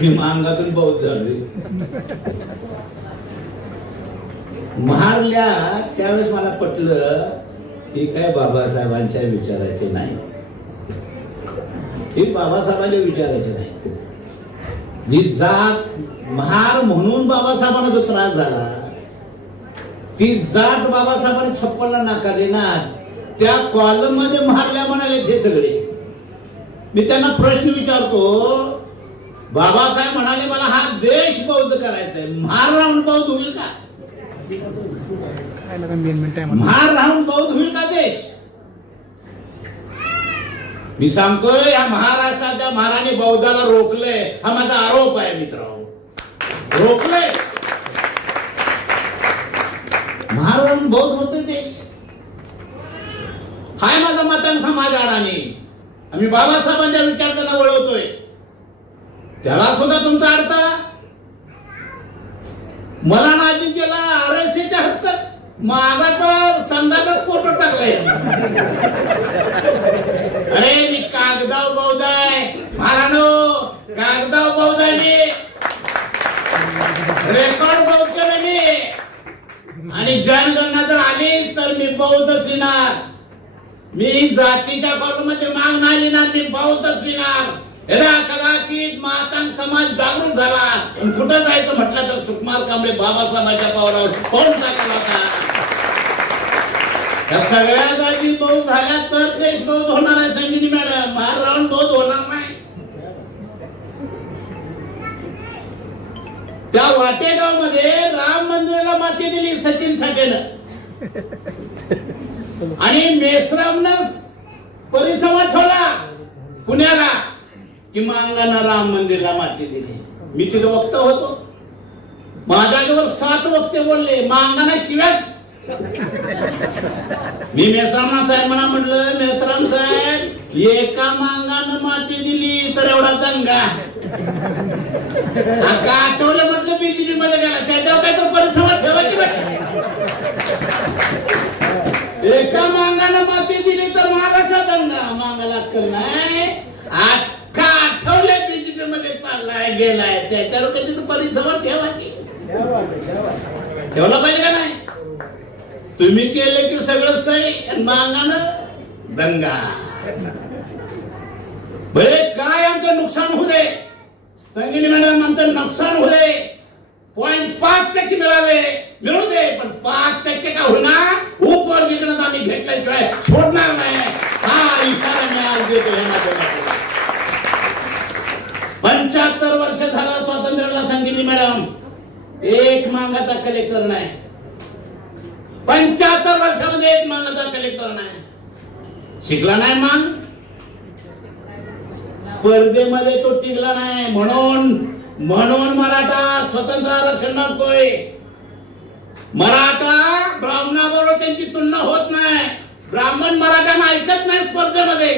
मी मांगातून बौद्ध झालोय. महारल्या त्यावेळेस मला पटलं हे काय बाबासाहेबांच्या विचाराचे नाही, हे बाबासाहेबांच्या विचाराचे नाही. जी जात महार म्हणून बाबासाहेबांना जो त्रास झाला, ती जात बाबासाहेबांनी 56 नाकारली ना. त्या कॉलम मध्ये महारल्या म्हणाले हे सगळे. मी त्यांना प्रश्न विचारतो, बाबासाहेब म्हणाले मला हा देश बौद्ध करायचा आहे, महार राहून बौद्ध होईल का? महार राहून बौद्ध होईल का देश? मी सांगतोय या महाराष्ट्राच्या महाराने बौद्धाला रोखलंय, हा माझा आरोप आहे मित्रांनो. रोखलंय, महार राहून बौद्ध होतोय देश. हाय माझा मतन समाज अडाणी. आम्ही बाबासाहेबांच्या विचारांना वळवतोय, त्याला सुद्धा तुमचा अर्थ. मला नाजी केला RSAच्या हस्तात माझा तर संघातच फोटो टाकलाय. अरे मी कागदाव बौद्ध आहे महारानो, कागदाव बौद्ध आहे मी, रेकॉर्ड बौद्ध केलं मी. आणि जनगणना जर आलीच तर मी बौद्धच लिहिणार. मी जातीच्या कॉलममध्ये माग नाही लिहिणार, मी बौद्धच लिहिणार. कदाचित मातान समाज जागृत झाला, कुठं जायचं म्हटलं तर सुकुमार कांबळे बाबासाहेबांच्या पावलावर कोण टाकला होता. या सगळ्या जागी बौद्ध झाल्या तर देश बौद्ध होणार आहे संगीनी मॅडम, महार राहून बौद्ध होणार नाही. त्या वाटेगाव मध्ये राम मंदिराला माती दिली सचिन साठेनं, आणि मेश्रामनं परिसंवाद ठेवला पुण्याला की मांगाना राम मंदिरला माती दिली. मी तिथे वक्ता होतो, माझ्याजवळ 7 वक्ते बोलले, मांगाना शिव्याच. मी मेश्राम साहेब म्हणा म्हटलं, मेश्राम साहेब एका मांगानं माती दिली तर एवढा दंगा. आता आठवलं म्हटलं BJP मध्ये गेला, त्याच्यावर काय तर परिसंवाद ठेवायची वाटत. एका मांगानं माती दिली तर महाराष्ट्र दंगा. मांगाला अक्कल नाही, अख्खा आठवले BJP मध्ये चाललाय गेलाय, त्याच्यावर कधी तर परिसंवाद ठेवायची. ठेवला पाहिजे का नाही? तुम्ही केले की सगळं सही, मांगानं दंगा. भले काय आमचं नुकसान होऊ दे संगिनी मॅडम, आमचं नुकसान होऊ दे, 0.5% मिळावे मिळू दे, पण 5% का होणार उपवर्गीकरण आम्ही घेतल्याशिवाय सोडणार नाही. हा इशारा मी आज देतो. 75 वर्ष झालं स्वातंत्र्याला संगिनी मॅडम, एक मांगाचा कलेक्टर नाही. 75 वर्षामध्ये एक मांगाचा कलेक्टर नाही. शिकला नाही मांग, स्पर्धेमध्ये तो टिकला नाही. म्हणून मराठा स्वतंत्र आरक्षण मागतोय. मराठा ब्राह्मणाबरोबर त्यांची तुलना होत नाही. ब्राह्मण मराठ्यांना ऐकत नाही स्पर्धेमध्ये.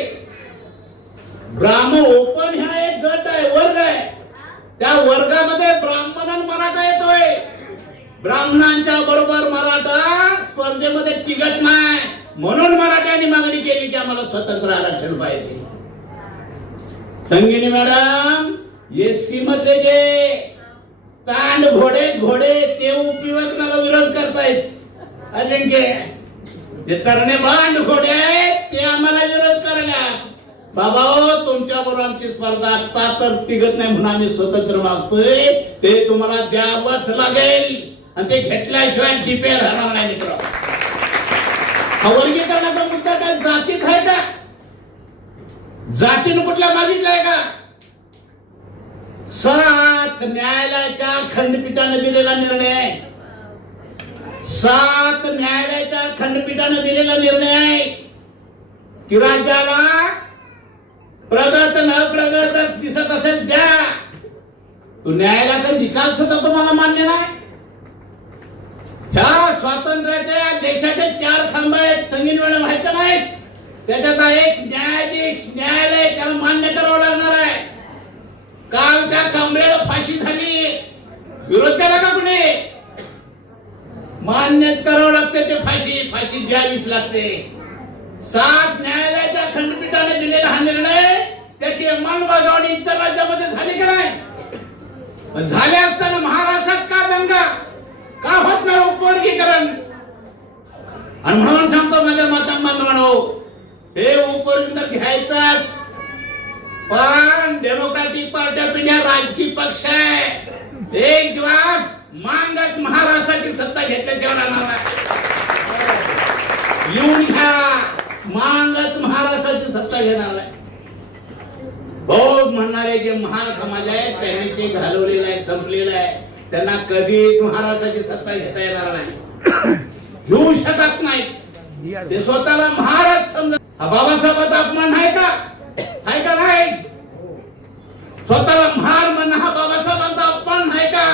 ब्राह्मण ओपन हा एक गट आहे, वर्ग आहे, त्या वर्गामध्ये ब्राह्मण आणि मराठा येतोय. ब्राह्मणांच्या बरोबर मराठा स्पर्धेमध्ये टिकत नाही. म्हणून मराठ्यांनी मागणी केली की आम्हाला स्वतंत्र आरक्षण पाहिजे. संगिनी मॅडम, SC मधले जे तांड घोडे ते उपयोगाला विरोध करतायत. अजिंक्य ते तरणे बांड घोडे आहेत, ते आम्हाला विरोध करायला. बाबा हो, तुमच्या बरोबर आमची स्पर्धा आता तर टिकत नाही म्हणून आम्ही स्वतंत्र मागतोय. ते तुम्हाला द्यावंच लागेल, आणि ते घेतल्याशिवाय टिपे राहणार नाही. मित्र, वर्गीकरणाचा मुद्दा काय जातीत आहे का? जातीनं कुठल्या मागितलाय का? 7 न्यायालयाच्या खंडपीठाने दिलेला निर्णय आहे. 7 न्यायालयाच्या खंडपीठाने दिलेला निर्णय आहे की राज्याला प्रगत न प्रगत दिसत असेल द्या. तो न्यायालयाचा निकाल सुद्धा तुम्हाला मान्य नाही. ह्या स्वातंत्र्याच्या देशाचे 4 खांब आहेत संगीन मॅडम, माहित नाही? त्याच्यात एक न्यायाधीश, न्यायालय, त्याला मान्य करावं लागणार आहे. काल त्या कांबळेला फाशी झाली, विरोध केला का कुणी? मान्यच करावं लागते ते. फाशी द्यावीच लागते. 7 न्यायालयाच्या खंडपीठाने दिलेला हा निर्णय, त्याची अंमलबजावणी इतर राज्यामध्ये झाली का नाही? झाले असताना महाराष्ट्रात का दंगा का होत नाही उपवर्गीकरण? आणि म्हणून सांगतो माझ्या बांधवांनो, हे उपवर्गीकरण घ्यायचाच, पण डेमोक्रॅटिक पार्टी ऑफ इंडिया राजकीय पक्ष आहे. एक दिवस मांगच महाराष्ट्राची सत्ता घेतल्याशिवाय राहणार नाही. लिहून घ्या, मांगच महाराष्ट्राची सत्ता घेणार नाही. बहुत म्हणणारे जे महार समाज आहे त्यांनी ते घालवलेलं आहे, संपलेलं आहे. त्यांना कधीच महाराष्ट्राची सत्ता घेता येणार नाही, घेऊ शकत नाही. ते स्वतःला महाराज समजत. बाबासाहेबांचा अपमान आहे का? आहे का नाही? स्वतःला महार म्हणणं हा बाबासाहेबांचा अपमान आहे का?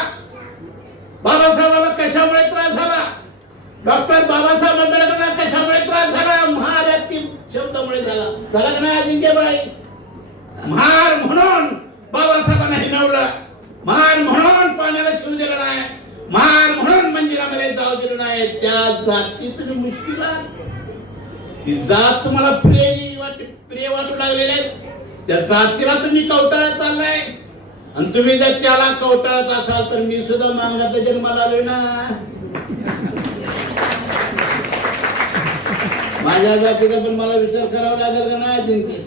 बाबासाहेबांना कशामुळे त्रास झाला? डॉक्टर बाबासाहेब आंबेडकरांना कशामुळे त्रास झाला? महार या तीन शब्दामुळे झाला. झाला का नाही अजिंक्यबाई? महार म्हणून बाबासाहेबांना हिणवलं, महार म्हणून पाण्याला शिव दिलं नाही, महार म्हणून मंदिरामध्ये जाऊ दिलं नाही. त्या जाती तुम्ही मुश्किल ही जात तुम्हाला प्रिय वाटू लागलेले आहेत. त्या जातीला तुम्ही कवटाळत चाललाय. आणि तुम्ही जर त्याला कवटाळत असाल तर मी सुद्धा मांगात जन्माला आलोय ना. माझ्या जातीचा पण मला विचार करावा लागेल का नाही अजिंक्य?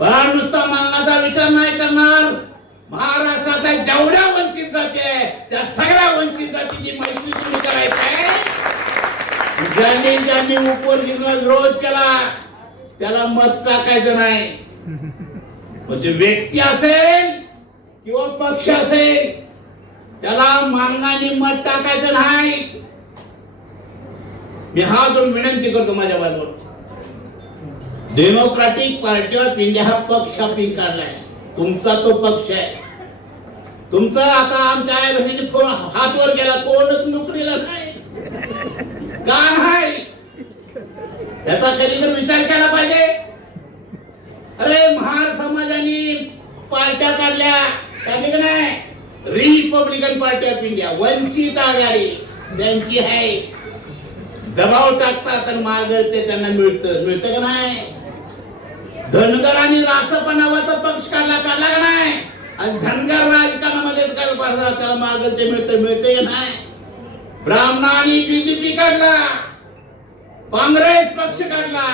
पण नुसता मांगाचा विचार नाही करणार. महाराष्ट्रातल्या जेवढ्या वंचित जाती आहे त्या सगळ्या वंचित जातीची मैत्री तुम्ही करायची आहे. ज्यांनी उपवर्गीकरणाला विरोध केला त्याला मत टाकायचं नाही. म्हणजे व्यक्ती असेल किंवा पक्ष असेल त्याला मांगाने मत टाकायचं नाही. मी हा दोन विनंती करतो माझ्या बाजूला. डेमोक्रॅटिक पार्टी ऑफ इंडिया हा पक्ष आपण काढलाय, तुमचा तो पक्ष आहे. तुमचा आता आमच्या आई बहिणीने हात वर गेला, कोणच नोकरीला नाही का नाही याचा कधी तर विचार केला पाहिजे. अरे महार समाजाने पार्ट्या काढल्या का नाही? Republican party of India, Vanchit Aghadi त्यांची आहे. दबाव टाकतात आणि माग ते त्यांना मिळतं का नाही? धनगर आणि रासपा नावाचा पक्ष काढला का नाही? आणि धनगर राजकारणामध्ये त्याला माग ते मिळते का नाही? ब्राह्मणांनी बीजेपी काढला, काँग्रेस पक्ष काढला,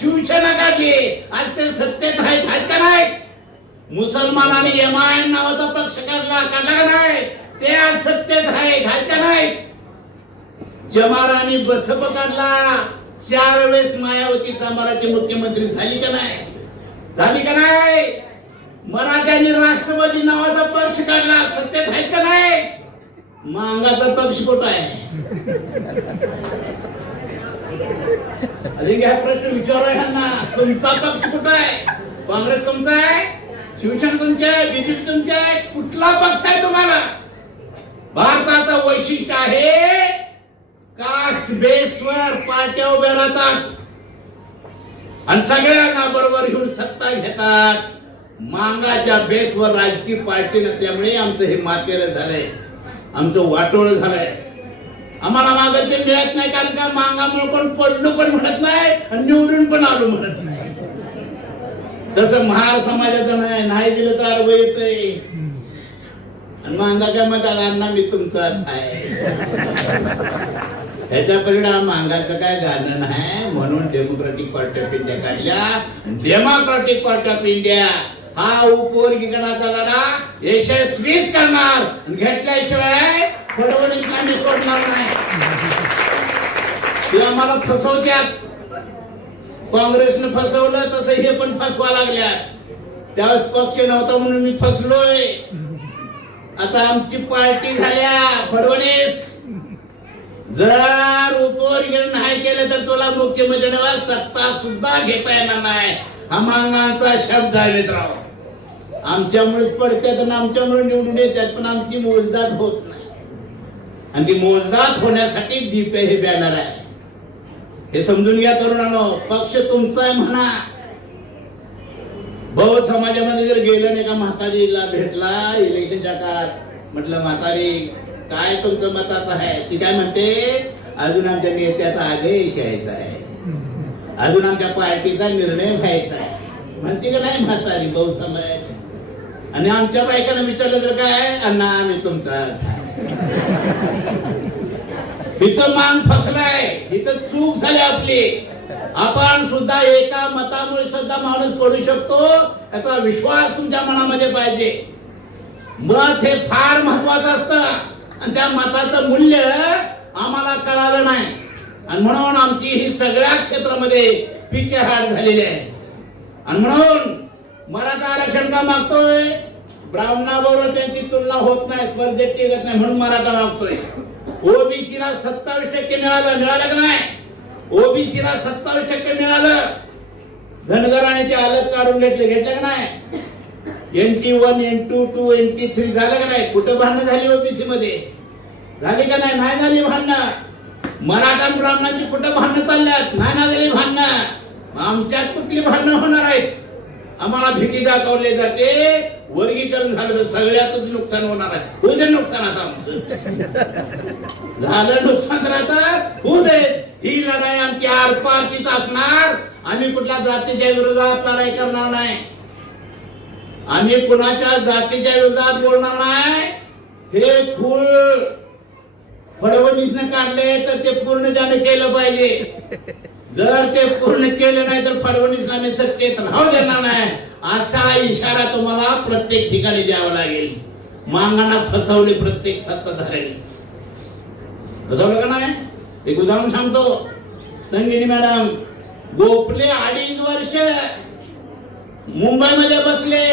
शिवसेना काढली, आज ते सत्तेत आहेत का नाही? मुसलमानांनी एमआयएम नावाचा पक्ष काढला का नाही? ते आज सत्तेत आहेत का नाही? जमारांनी बसप काढला, 4 वेळेस मायावती चांभाराची मुख्यमंत्री झाली का नाही? झाली का नाही? मराठ्यांनी राष्ट्रवादी नावाचा पक्ष काढला, सत्तेत आहेत का नाही? मांगाचा पक्ष कुठं आहे? अधिक हा प्रश्न विचाराय ना. तुमचा पक्ष कुठं आहे? काँग्रेस तुमचा आहे, शिवसेना तुमची आहे, बीजेपी तुमची आहे, कुठला पक्ष आहे तुम्हाला? भारताचं वैशिष्ट्य आहे कास्ट बेसवर पार्ट्या उभ्या राहतात आणि सगळ्यांना बरोबर घेऊन सत्ता घेतात. मांगाच्या बेसवर राजकीय पार्टी नसल्यामुळे आमचं हे मातेर झालंय, आमचं वाटोळ झालंय. आम्हाला मागं ते मिळत नाही, कारण का मांगामुळे पण पडलो पण म्हणत नाही आणि निवडून पण आलो म्हणत नाही. तसं महार समाजाचं नाही दिलं तर आडवं येतंय. आणि मांगाच्या मताला अण्णा मी तुमचाच आहे. ह्याचा परिणाम मांगाचं काय गाणं नाही. म्हणून डेमोक्रॅटिक पार्टी ऑफ इंडिया काढल्या. डेमोक्रॅटिक पार्टी ऑफ इंडिया हा उपवर्गीकरणाचा लढा यशस्वीच करणार. घेतल्याशिवाय फडवणीसला मी सोडणार नाही. ते आम्हाला फसवत्यात. काँग्रेसनं फसवलं तसं हे पण फसवा लागल्या. त्यावेळेस पक्ष नव्हता म्हणून मी फसलोय. आता आमची पार्टी झाल्या. फडणवीस जर उपवर्गीकरण नाही केलं तर तुला मुख्यमंत्री सत्ता सुद्धा घेता येणार नाही. हा मांगाचा शब्द आहे मित्रांनो. आमच्यामुळेच पडतात आणि आमच्यामुळे निवडून येतात, पण आमची मोजदाद होत नाही. आणि ती मोजदाद होण्यासाठी दीप हे बॅनर आहे. हे समजून घ्या तरुणांनो. पक्ष तुमचा आहे म्हणा. बहु समाजामध्ये जर गेलं नाही का, म्हातारीला भेटला इलेक्शनच्या काळात, म्हटलं म्हातारी काय तुमचं मताचं आहे? ती काय म्हणते, अजून आमच्या नेत्याचा आदेश यायचा आहे, अजून आमच्या पार्टीचा निर्णय व्हायचा आहे. म्हणते का नाही म्हातारी बहु समाजाची? आणि आमच्या बायकांना विचारलं तर काय, अण्णा मी तुमचाच. इथं मान फसलाय, इथं चूक झाली आपली. आपण सुद्धा एका मतामुळे सुद्धा माणूस पडू शकतो, याचा विश्वास तुमच्या मनामध्ये पाहिजे. मत हे फार महत्वाचं असतं आणि त्या मताचं मूल्य आम्हाला कळालं नाही आणि म्हणून आमची ही सगळ्या क्षेत्रामध्ये पिछेहाट झालेली आहे. आणि म्हणून मराठा आरक्षण का मागतोय? ब्राह्मणाबरोबर त्यांची तुलना होत नाही, स्पर्धेत टिकत नाही म्हणून मराठा मागतोय. ओबीसीला 27% मिळालं का नाही? ओबीसीला 27% मिळालं. धनगराने ते अलग काढून घेतलं का नाही? NT1, NT2, NT3 झालं का नाही? कुठं भांडणं झाली ओबीसी मध्ये? झाली का नाही? नाही झाली भांडणं. मराठा ब्राह्मणांची कुठं भांडणं चालल्यात? नाही ना झाली भांडणं. आमच्यात कुठली भांडणं होणार आहेत? आम्हाला भीती दाखवली जाते, वर्गीकरण झालं तर सगळ्यातच नुकसान होणार आहे. होऊ दे नुकसान आता आमचं. झालं नुकसान तर आता होऊ दे. ही लढाई आमची आरपारचीच असणार. आम्ही कुठल्या जातीच्या विरोधात लढाई करणार नाही. आम्ही कुणाच्या जातीच्या विरोधात बोलणार नाही. हे खूळ फडणवीसने काढले तर ते पूर्ण ज्याने केलं पाहिजे. जर ते पूर्ण केलं नाही तर फडणवीसला आम्ही सत्तेत राहू देणार नाही, असा इशारा तुम्हाला प्रत्येक ठिकाणी द्यावा लागेल. मांगांना फसवले प्रत्येक सत्ताधाऱ्यांनी. फसवलं का नाही? एक उदाहरण सांगतो. संगिनी मॅडम गोपले 2.5 वर्ष मुंबईमध्ये बसले.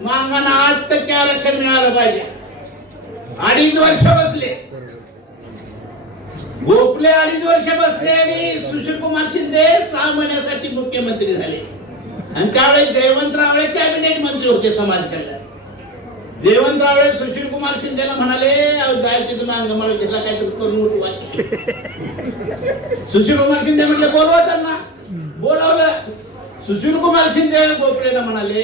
मांगांना 8% आरक्षण मिळालं पाहिजे. 2.5 वर्ष बसले. गोपले 2.5 वर्ष बसले आणि सुशील कुमार शिंदे 6 महिन्यासाठी मुख्यमंत्री झाले. आणि त्यावेळेस जयवंतराव कॅबिनेट मंत्री होते समाज कल्याण. जयवंतराव सुशील कुमार शिंदेला म्हणाले, जायचे तुम्ही अंगमाळ घेतला काहीतरी करून उठवा. सुशील कुमार शिंदे म्हणले बोलवा त्यांना. बोलावलं. सुशील कुमार शिंदे गोपलेला म्हणाले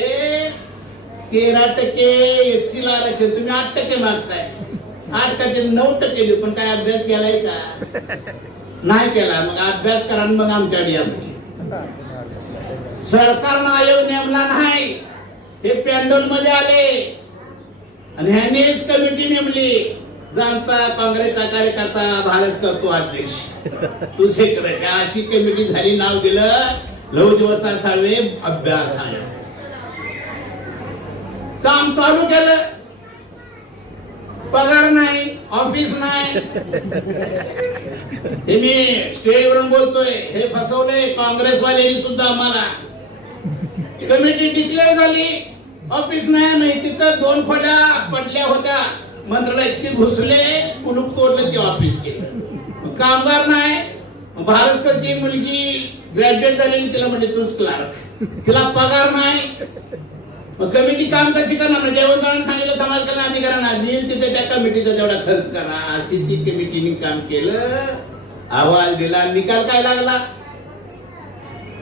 13% SC ला आरक्षण, तुम्ही 8% मागताय. 8% 9% देऊ, पण काय अभ्यास केलाय का? नाही केला. मग अभ्यास करा मग आमच्याकडे या. सरकारनं आयोग नेमला नाही. हे पॅन्डल मध्ये आले आणि ह्यांनीच कमिटी नेमली. जनता काँग्रेसचा कार्यकर्ता भारत करतो अध्यक्ष, तू सेक्रेटरी, अशी कमिटी झाली. नाव दिलं लहू दिवसा साळवे अभ्यास आहे. काम चालू केलं. पगार नाही, ऑफिस नाही. हे मी स्टेजवरून बोलतोय. हे फसवले काँग्रेसवाल्यांनी सुद्धा आम्हाला. कमिटी डिक्लेअर झाली, ऑफिस नाही. नाही तिथं 2 फड्या पडल्या होत्या मंत्रालयात, ते घुसले, कुलूप तोडलं, ते ऑफिस केलं. कामगार नाही. भारतची मुलगी ग्रॅज्युएट झालेली, तिला म्हणजे तूच क्लार्क, तिला पगार नाही. कमिटी काम कशी करणार? जयवंतरावांनी सांगितलं समाज कल्याण अधिकाऱ्यांना, येईल तिथे त्या कमिटीचा तेवढा खर्च करा. अशी ती कमिटीने काम केलं, अहवाल दिला, निकाल काय लागला?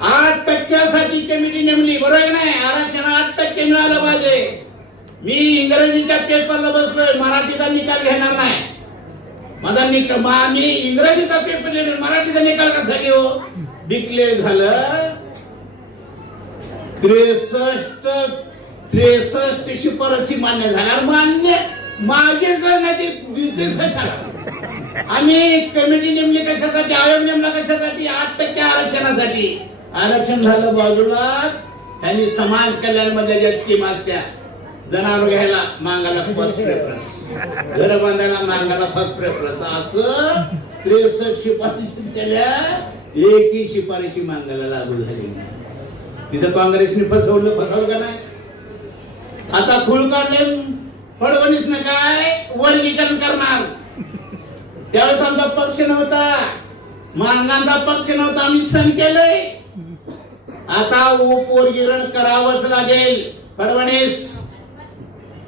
8% कमिटी नेमली. बरोबर नाही? आरक्षण 8% मिळालं पाहिजे. मी इंग्रजीच्या पेपरला बसलोय, मराठीचा निकाल घेणार नाही. माझा निकाल मी इंग्रजीचा पेपर लिहिला, मराठीचा निकाल कसा घेऊ? डिक्लेअर झालं 63 शिफारसी मान्य झाल्या. मान्य मागे आम्ही कमिटी नेमली कशासाठी? आयोग नेमला कशासाठी? 8% आरक्षणासाठी. आरक्षण झालं बाजूला. त्यांनी समाज कल्याण मध्ये ज्या स्कीम असत्या, जनावर घ्यायला मांगाला फर्स्ट प्रेफरन्स, घर बांधायला मांगाला फर्स्ट प्रेफरन्स, असं 63 शिफारशी केल्या. एकही शिफारशी मांगायला लागू झाली नाही. तिथं काँग्रेसने फसवलं का नाही? आता फुल काढले फडणवीसने. काय वर्गीकरण करणार? त्यावेळेस आमचा पक्ष नव्हता, मांगांचा पक्ष नव्हता, आम्ही सण केलंय. आता उपवर्गीकरण करावंच लागेल. फडणवीस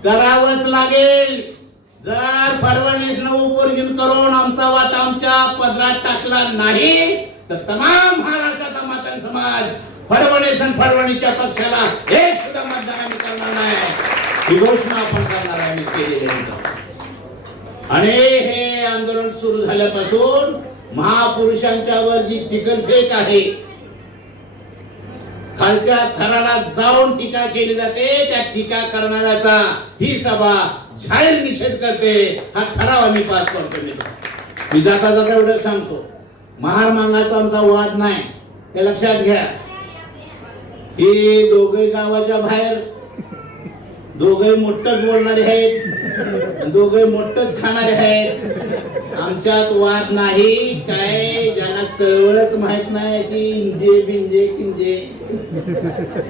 करावंच लागेल. जर फडणवीसनं उपवर्गीकरण करून आमचा वाटा आमच्या पदरात टाकला नाही तर तमाम महाराष्ट्राचा मातंग समाज फडणवीसच्या पक्षाला एक सुद्धा मतदान आम्ही करणार नाही, ही घोषणा आपण करणार आहे. केलेली आणि हे आंदोलन सुरू झाल्यापासून महापुरुषांच्या वर जी चिकनफेक आहे खालच्या थराला जाऊन टीका केली जाते, त्या टीका करणाऱ्याचा ही सभा जाहीर निषेध करते. हा ठराव आम्ही पास करतो. मी जाता जाता एवढं सांगतो, महार मागाचा आमचा वाद नाही, हे लक्षात घ्या. हे दोघे गावाच्या बाहेर, दोघे मोठच बोलणारे आहेत, दोघे मोठच खाणारे आहेत. आमच्यात वाद नाही. काय ज्यांना चळवळच माहित नाही की इंजे बिंजे किंजे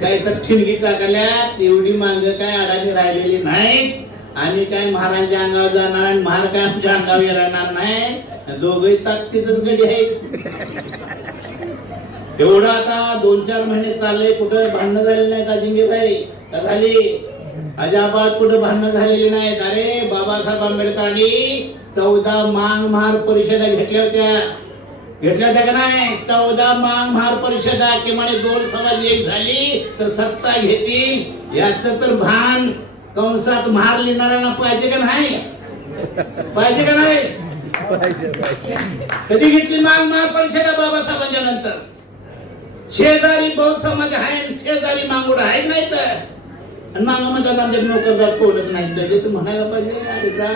काय तर ठिणगी टाकल्या, एवढी मांग काय अडाणी राहिलेली नाहीत. आम्ही काय महाराजांच्या अंगावर जाणार आणि महार काय आमच्या अंगावर येणार नाही. दोघे ताकदीचंच गडी आहेत. एवढं आता 2-4 महिने चालले, कुठं भांडणं झालेली नाहीत अजिंक्यभाई का झाली? अजाबात कुठं भांडणं झालेली नाहीत. अरे बाबासाहेब आंबेडकरांनी 14 मांग महार परिषदा घेतल्या होत्या का नाही? 14 मांग महार परिषदा, किमान 2 समाज एक झाली तर सत्ता घेतील याच तर भान कंसात महार लिहिणाऱ्यांना पाहिजे का नाही? पाहिजे का नाही? कधी घेतली मांग महार परिषदा बाबासाहेबांच्या नंतर? शेजारी बौद्ध समाज आहे, शेजारी मांगुड आहे नाही तर मांग म्हणतात आमच्या नोकरदार कोणच नाही. तर म्हणायला पाहिजे अरे जा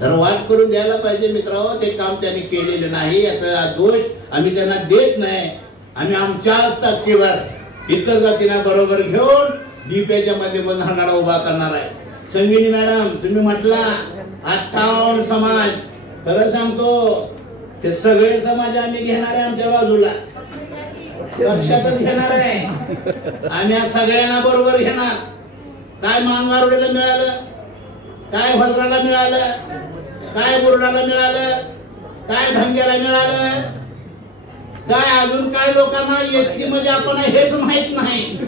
धरवाद करून द्यायला पाहिजे. मित्रांनो, ते काम त्यांनी केलेलं नाही, याचा दोष आम्ही त्यांना देत नाही. आम्ही आमच्या साक्षीवर इतर जातींना बरोबर घेऊन दीप्याच्या माध्यमातून हा लढा उभा करणार आहे. संगिनी मॅडम, तुम्ही म्हटला 58 समाज, खरं सांगतो ते सगळे समाज आम्ही घेणार आहे आमच्या बाजूला, लक्षातच घेणार आहे. आम्ही या सगळ्यांना बरोबर घेणार. काय मानगारवडीला मिळालं, काय भद्राला मिळालं, काय बुरडाला मिळालं, काय भंग्याला मिळालं, काय अजून काय लोकांना एससी मध्ये आपण हेच माहित नाही.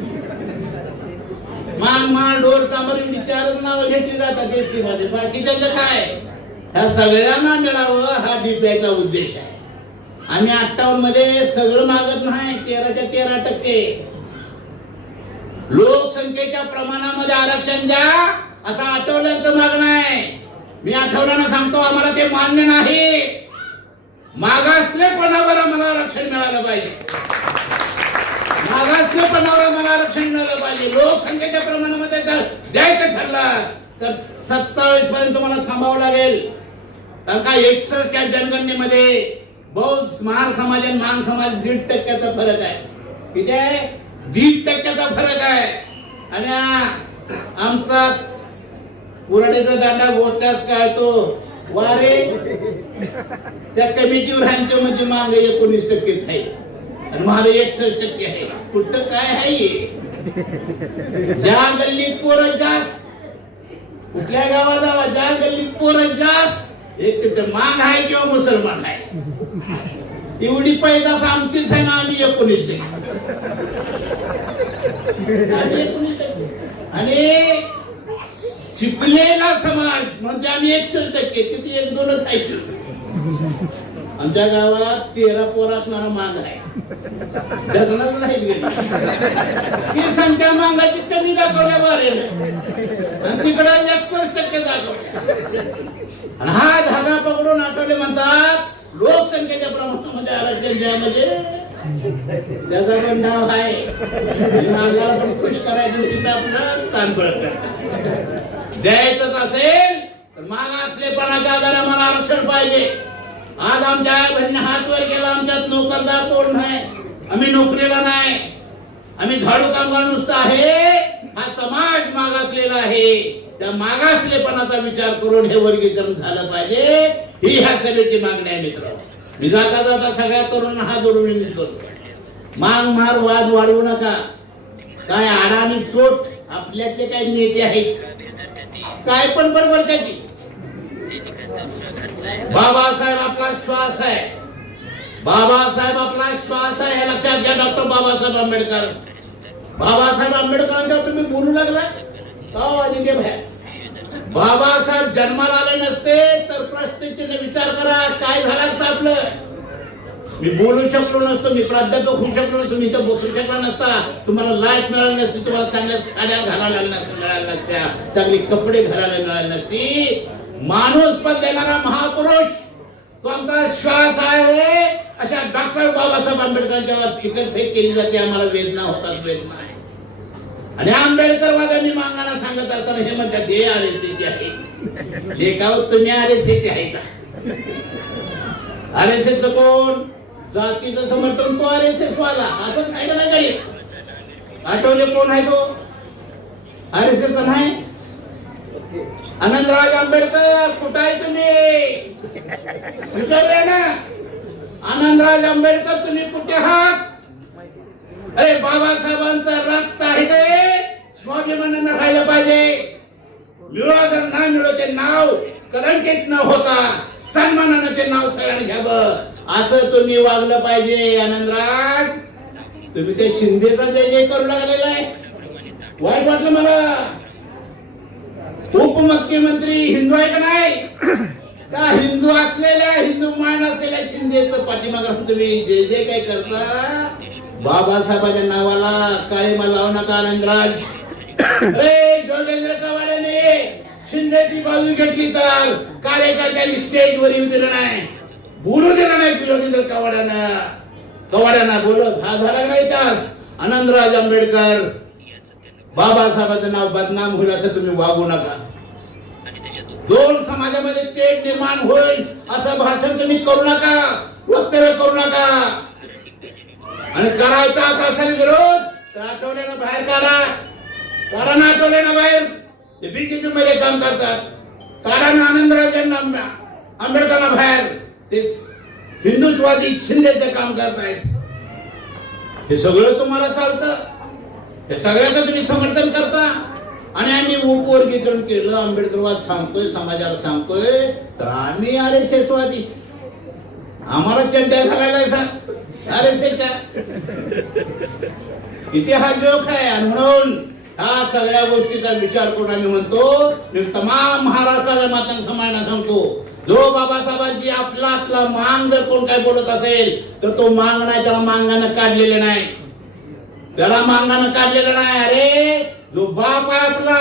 मान डोर चांबरी विचारच नाव घेतली जातात एससी मध्ये, बाकीच्याचं काय? ह्या सगळ्यांना मिळावं हा डीपीआयचा उद्देश आहे. आम्ही 58 मध्ये सगळं मागत नाही, 13च्या 13%. लोकसंख्येच्या प्रमाणामध्ये आरक्षण द्या असं आठवल्यांचं मागणं आहे. मी आठवल्यानं सांगतो, आम्हाला ते मान्य नाही. मागासलेपणावर आम्हाला आरक्षण मिळालं पाहिजे. मागासलेपणावर आम्हाला आरक्षण मिळालं पाहिजे. लोकसंख्येच्या प्रमाणामध्ये जर द्यायचं ठरलं तर 27 पर्यंत मला थांबावं लागेल. कारण का 61च्या जनगणनेमध्ये बौद्ध महार समाज आणि मान समाज 1.5% फरक आहे. किती आहे? 1.5% फरक आहे. आणि आमचाच कुराडीचा दांडा गोत्यास काय तो वारे त्या कमिटीवर ह्यांच्या म्हणजे माग 19% आहे आणि मला 61% आहे. कुठं काय आहे? ज्या गल्लीत पोरं जास्त, कुठल्या गावात जावा, ज्या गल्लीत पोरं जास्त, एक तिथं माग आहे किंवा मुसलमान आहे. एवढी पैदास आमचीच आहे ना, आम्ही 19%. आणि शिकलेला समाज म्हणजे आम्ही 61%, किती 1-2च आहे. आमच्या गावात 13 पोर असणारा माग आहे, डझनच नाहीत गेली. ही संख्या मागाची कमी दाखवल्या बरं, आणि तिकडे 61% दाखवल्या. आणि हा धागा पकडून आठवले म्हणतात लोकसंख्येच्या प्रमाणामध्ये आरक्षण द्या, म्हणजे त्याचा पण नाव आहे. मागाला पण खुश करायचं, तिथं आपलं स्थान परत द्यायचंच असेल तर मागासलेपणाच्या आधारे आम्हाला आरक्षण पाहिजे. आज आमच्या बहिणी हात वर केला, आमच्यात नोकरदार कोण नाही, आम्ही नोकरीला नाही, आम्ही झाडू कामगार नुसतं आहे. हा समाज मागासलेला आहे. त्या मागासलेपणाचा विचार करून हे वर्गीकरण झालं पाहिजे, ही ह्या सभेची मागणी आहे. मित्र, मी जाता जाता सगळ्या तरुणांना हात जोडून विनंती करतो, मांग महार वाद वाढवू नका. काय आडाणी चोट आपल्यातले काही नेते आहेत, काय पण बरोबर त्याची. बाबासाहेब आपला श्वास आहे, बाबासाहेब आपला श्वास आहे, हे लक्षात घ्या. डॉक्टर बाबासाहेब आंबेडकर, बाबासाहेब आंबेडकरांच्या तुम्ही बोलू लागला बाबासाहेब जन्माला आले नसते तर प्रश्नचिन्ह विचार करा काय झालं असतं आपलं. मी बोलू शकलो नसतो, मी प्राध्यापक होऊ शकलो नसतो, मी इथं बसू शकला नसता, तुम्हाला लाईट मिळाली नसती, तुम्हाला चांगल्या साड्या घालायला मिळाल्या नसत्या, चांगले कपडे घालायला मिळाले नसती. माणूस पण देणारा महापुरुष तो आमचा श्वास आहे. अशा डॉक्टर बाबासाहेब आंबेडकरांच्या चिकलफेक केली जाते, आम्हाला वेदना होतात, वेदना आहे. आणि आंबेडकरवाद्यांनी मांगाना सांगत असताना हे म्हणतात हे आरएसएसचे आहे. हे का तुम्ही आरएसएसचे आहे का? आरएसएसचं कोण? जातीचं समर्थन तो आरएसएस वाला, असंच आहे का नाही गडी? आठवले कोण आहे तो? आरएसएसचा नाही. आनंदराज आंबेडकर कुठं आहे तुम्ही? विचारले ना, आनंदराज आंबेडकर तुम्ही कुठे आहात? अरे बाबासाहेबांचं रक्त आहे ते स्वाभिमानानं राहिलं पाहिजे. मिळो अगर ना मिळो ते नाव कलंकित न होता सन्मानानं ते नाव सगळ्यांनी घ्यावं, असं तुम्ही वागलं पाहिजे. आनंदराज, तुम्ही ते शिंदेचा जय जय करू लागलेला आहे, वाईट वाटलं मला. उपमुख्यमंत्री हिंदू आहे का नाही? त्या हिंदू असलेल्या, हिंदू मान असलेल्या शिंदेचं पाठीमागं तुम्ही जे जे काय करता, बाबासाहेबांच्या नावाला काळीमा लावू नका. आनंदराज, अरे जोगेंद्र कवाड्याने शिंदेची बाजू घेतली तर कार्यकर्त्यांनी स्टेजवर येऊ दिलं नाही, बोलू दिलं नाही. जोगेंद्र कवाड्यांना बोलत हा झाला नाही तास. आनंदराज आंबेडकर, बाबासाहेबांचं नाव बदनाम होईल असं तुम्ही वागू नका. दोन समाजामध्ये तेढ निर्माण होईल असं भाषण तुम्ही करू नका, वक्तव्य करू नका. आणि करायचा असेल विरोध तर आठवलेला बाहेर काढा. काढा ना आठवलेला बाहेर. ते बीजेपी मध्ये काम करतात, काढा ना आनंदराजांना आंबेडकरांना बाहेर. ते हिंदुत्ववादी शिंदेचं काम करतायत. हे सगळं तुम्हाला चालतं, हे सगळ्याचं तुम्ही समर्थन करता. आणि आम्ही उपवर्गीकरण केलं, आंबेडकरवाद सांगतोय, समाजाला सांगतोय, तर आम्ही आरएसएस वादी, आम्हाला चड्ड्या घालायला सांग आरएसएसच्या. किती हा जोक आहे. आणि म्हणून ह्या सगळ्या गोष्टीचा विचार करून आम्ही म्हणतो, मी तमाम महाराष्ट्राच्या मातांना समाजाला सांगतो, जो बाबासाहेबांची आपला मांग जर कोण काय बोलत असेल तर तो मांग नाही, त्याला मांगानं काढलेलं नाही, त्याला मांगानं काढलेलं नाही. अरे जो बाप आहे आपला,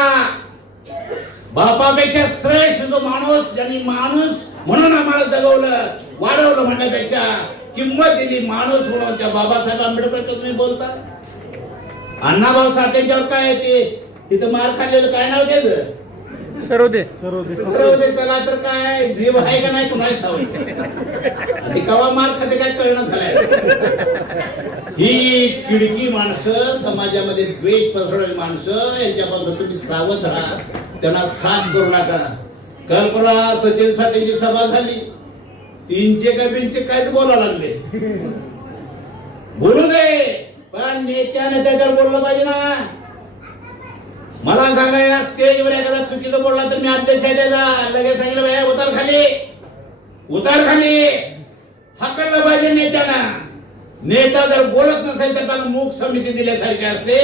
बापापेक्षा श्रेष्ठ जो माणूस, ज्यांनी माणूस म्हणून आम्हाला जगवलं, वाढवलं, म्हणण्यापेक्षा किंमत दिली माणूस म्हणून, त्या बाबासाहेब आंबेडकर तुम्ही बोलता. अण्णाभाऊ साठेंच्यावर काय ते तिथं मार खाल्लेलं काय नाव त्याचं? सर्वदे. त्याला तर काय जीव आहे का नाही कुणाला ठाऊक. कवा मार खाते काय कळणं झालंय. ही किडकी माणसं, समाजामध्ये द्वेष पसरवणारी माणसं, यांच्यापासून तुम्ही सावध राहा, त्यांना साथ करू नका. कल्पना सचिन साठेंची सभा झाली, तीनचे का बिनचे कायच बोला लागले. बोलू दे, पण नेत्याने त्याच्यावर बोललं पाहिजे ना. मला सांगा, या स्टेजवर एखादा चुकीचं बोलला तर मी अध्यक्ष आहे त्याचा, लगेच सांगितलं बाया उतार खाली, उतार खाली, हाकललं पाहिजे नेत्याला. नेता जर बोलत नसेल तर त्याला मूक समिती दिल्यासारखे असते.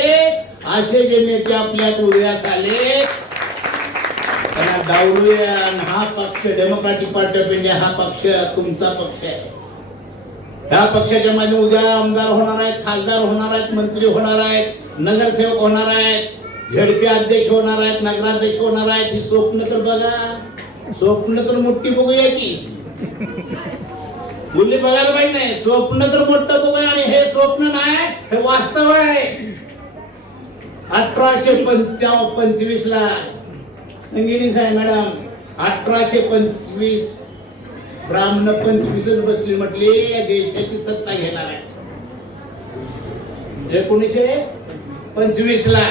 असे जे नेते आपल्यात उदयास आले त्यांना डावलूया. हा पक्ष डेमोक्रॅटिक पार्टी ऑफ इंडिया, हा पक्ष तुमचा पक्ष आहे. ह्या पक्षाच्या मध्ये उद्या आमदार होणार आहेत, खासदार होणार आहेत, मंत्री होणार आहेत, नगरसेवक होणार आहेत, झेडपी अध्यक्ष होणार आहेत, नगराध्यक्ष होणार आहेत. ही स्वप्न तर बघा, स्वप्न तर मोठी बघूया की मुली बघायला पाहिजे नाही, स्वप्न तर मोठं बघूया. आणि हे स्वप्न नाही, हे वास्तव आहे. 1825 ला संगीनी साहेब मॅडम 1825 ब्राह्मण 25 बसली, म्हटली देशाची सत्ता घेणार आहे. 1925 ला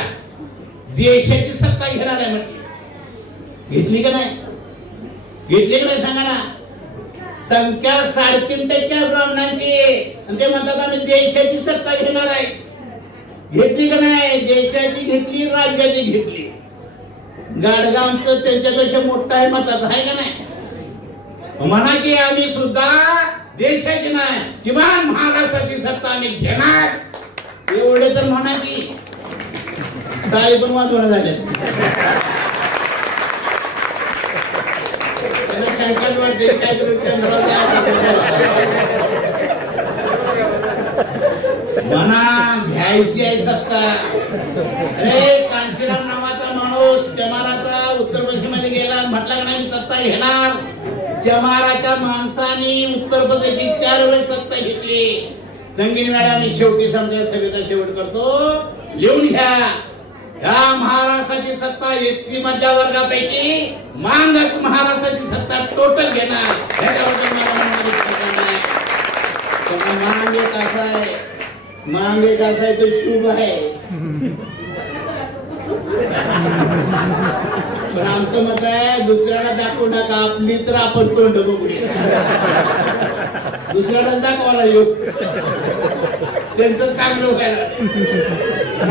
देशाची सत्ता घेणार आहे म्हटली. घेतली का नाही? घेतली का नाही सांगा ना. संख्या 3.5% ब्राह्मणांची, आणि ते म्हणतात आम्ही देशाची सत्ता घेणार आहे. घेतली का नाही? देशाची घेतली, राज्याची घेतली. गाडगावचं त्यांच्यापेक्षा मोठा आहे मताचं, आहे का नाही? म्हणा की आम्ही सुद्धा देशाची नाही, किमान महाराष्ट्राची सत्ता आम्ही घेणार, एवढे तर म्हणा की. टाळी पण वाजवणं झाले. संकट वाटते काहीतरी म्हणा घ्यायची आहे सत्ता. अरे कांशीराम नावाचा माणूस जमानाचा उत्तर पश्चिम मध्ये गेला, म्हटला का नाही सत्ता घेणार. चमाराच्या माणसाने उत्तर प्रदेशची 4 वेळेस सत्ता घेतली. संगीन मॅडम शेवटी समजा सभेचा शेवट करतो, लिहून घ्या. या महाराष्ट्राची सत्ता एससी मध्य वर्गापैकी मांगच महाराष्ट्राची सत्ता टोटल घेणार. ह्याच्याबद्दल मला मांग एक असा आहे, मांग एक असा आहे तो शुभ आहे. पण आमचं मत आहे दुसऱ्याला दाखवू नका, आपली तर आपण तोंड बघूया. दुसऱ्याला दाखवायला येऊ, त्यांचं चांगलं व्हायला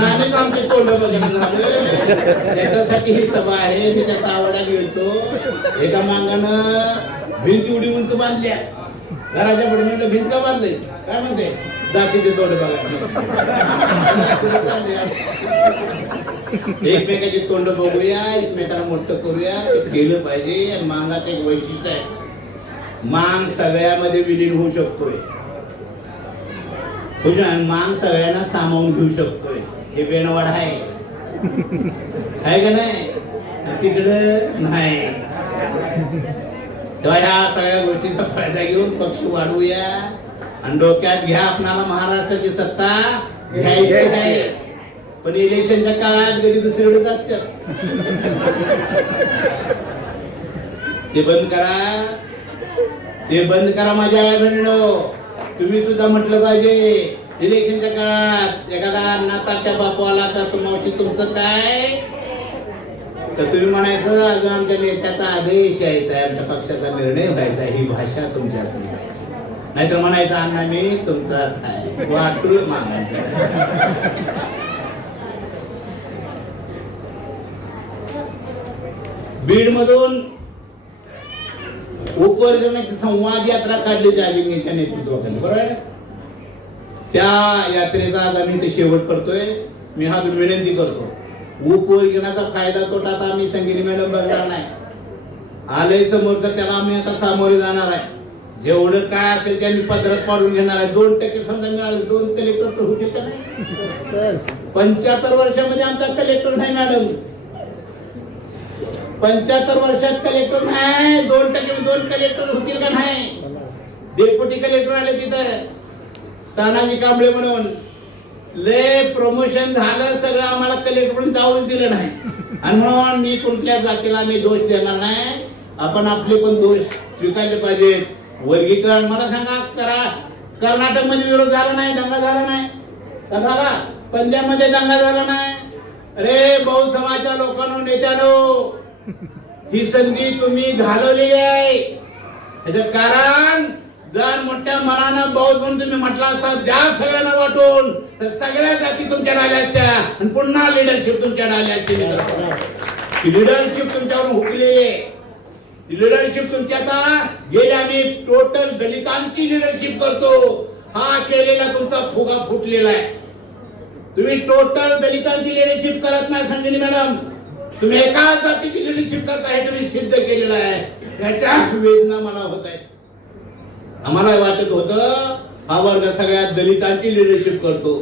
आम्हीच आमचे तोंड बघायला झालं. त्याच्यासाठी ही सभा आहे. मी त्याचा आवडा घेतो. एका मांगानं भिंत एवढी उंच बांधल्या, घराच्या पुढे म्हणलं भिंत का बांधले, काय म्हणते जातीचे तोंड बघा. एकमेकाची तोंड बघूया, एकमेकाला मोठं करूया, केलं पाहिजे. मांगाचं एक वैशिष्ट्य आहे, मांग सगळ्यामध्ये विलीन होऊ शकतोय, मांग सगळ्यांना सामावून घेऊ शकतोय. हे बेनवाड आहे का नाही, तिकडं नाही. तेव्हा ह्या सगळ्या गोष्टीचा फायदा घेऊन पक्ष वाढवूया आणि डोक्यात घ्या आपणाला महाराष्ट्राची सत्ता घ्यायची आहे. पण इलेक्शनच्या काळात गडी दुसरीकडेच असतात. ते बंद करा, ते बंद करा माझ्या आई बहिणींनो. तुम्ही सुद्धा म्हटलं पाहिजे इलेक्शनच्या काळात एखादा नाताच्या बापाला तर मावशी तुमचं काय, तर तुम्ही म्हणायचं अजून आमच्या नेत्याचा आदेश यायचा आहे, आमच्या पक्षाचा निर्णय व्हायचा, ही भाषा तुमची असली पाहिजे. नाहीतर म्हणायचं अण्णा मी तुमचाच आहे, वाटून मागायचं. बीड मधून उपवर्गणाची संवाद यात्रा काढली होती अजिंक्यच्या नेतृत्वाखाली, बरोबर. त्या यात्रेचा आज आम्ही ते शेवट करतोय. मी हा विनंती करतो, उपवर्गणाचा फायदा तोटा आता आम्ही संगीनी मॅडम बघणार नाही. आलंय समोर तर त्याला आम्ही आता सामोरे जाणार आहे. जेवढं काय असेल ते आम्ही पत्रात पाडून घेणार आहे. 2% समजा मिळाले, 2 कलेक्टर तर होतील का नाही. 75 वर्षामध्ये आमचा कलेक्टर नाही मॅडम, 75 वर्षात कलेक्टर नाही. 2% कलेक्टर होतील का नाही. डेप्युटी कलेक्टर आले तिथं तानाजी कांबळे म्हणून, लय प्रमोशन झालं सगळं, आम्हाला कलेक्टर पण जाऊच दिलं नाही. आणि म्हणून मी कुठल्या जातीला मी दोष देणार नाही. आपण आपले पण दोष स्वीकारले पाहिजेत. वर्गीकरण मला सांगा, कर्नाटक मध्ये विरोध झाला नाही, दंगा झाला नाही का झाला, पंजाब मध्ये दंगा झाला नाही. अरे बहुसमाजच्या लोकांनो, नेत्यानो, ही संधी तुम्ही घालवलेली आहे. याचं कारण जर मोठ्या मनानं बहुत म्हणून तुम्ही म्हटलं असता ज्या सगळ्यांना वाटून, तर सगळ्या जाती तुमच्या डाल्या असत्या आणि पुन्हा लिडरशिप तुमच्या डाल्या असते. लिडरशिप तुमच्यावर हुकली, लिडरशिप तुमची आता गेले आम्ही टोटल दलितांची लिडरशिप करतो. हा केलेला तुमचा फुगा फुटलेला आहे. तुम्ही टोटल दलितांची लिडरशिप करत नाही संजनी मॅडम, तुम्ही एका जातीची लिडरशिप करता हे तुम्ही सिद्ध केलेलं आहे. त्याच्या वेदना मला होत आहेत. आम्हाला वाटत होतं हा वर्ग सगळ्यात दलितांची लिडरशिप करतो,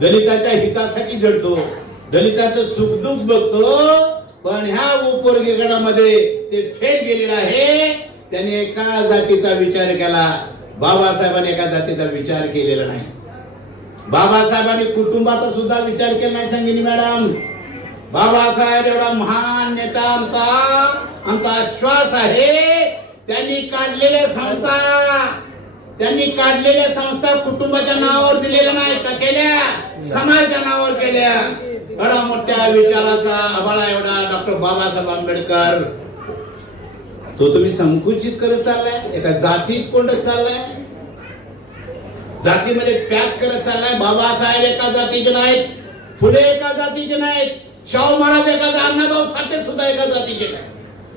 दलितांच्या हितासाठी झटतो, दलितांचं सुखदुःख बघतो. पण ह्या उपवर्गीकरणामध्ये ते फेल गेलेलं आहे. त्यांनी एका जातीचा विचार केला, बाबासाहेबांनी एका जातीचा विचार केलेला नाही. बाबासाहेबांनी कुटुंबाचा सुद्धा विचार केला नाही संगिनी मॅडम. बाबासाहेब एवढा महान नेता आमचा आश्वास आहे. त्यांनी काढलेल्या संस्था कुटुंबाच्या नावावर दिलेल्या नाही, का केल्या समाजाच्या नावावर केल्या. एवढा मोठ्या विचाराचा आम्हाला एवढा डॉक्टर बाबासाहेब आंबेडकर, तो तुम्ही संकुचित करत चाललाय, एका जातीत कोंडत चाललाय, जातीमध्ये पॅक करत चाललाय. बाबासाहेब एका जातीचे नाहीत, फुले एका जातीचे नाहीत, शाहू महाराज एका, अण्णाभाऊ साठे सुद्धा एका जातीचे नाहीत.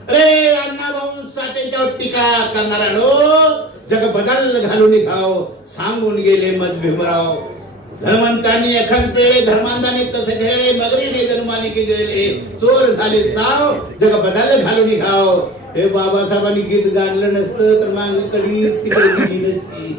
अरे अण्णाभाऊ साठेंच्यावर टीका करणारा जग बदल घालून घाव सांगून गेले मत भीमराव. धर्मंतांनी एखाद पेळे धर्मांतांनी तसे घेळे, मगरीने धर्माने केले चोर झाले साव, जग बदल घालून घाव. हे बाबासाहेबांनी गीत गाणलं नसतं तर माग कडीच तिकडे गेली नसती.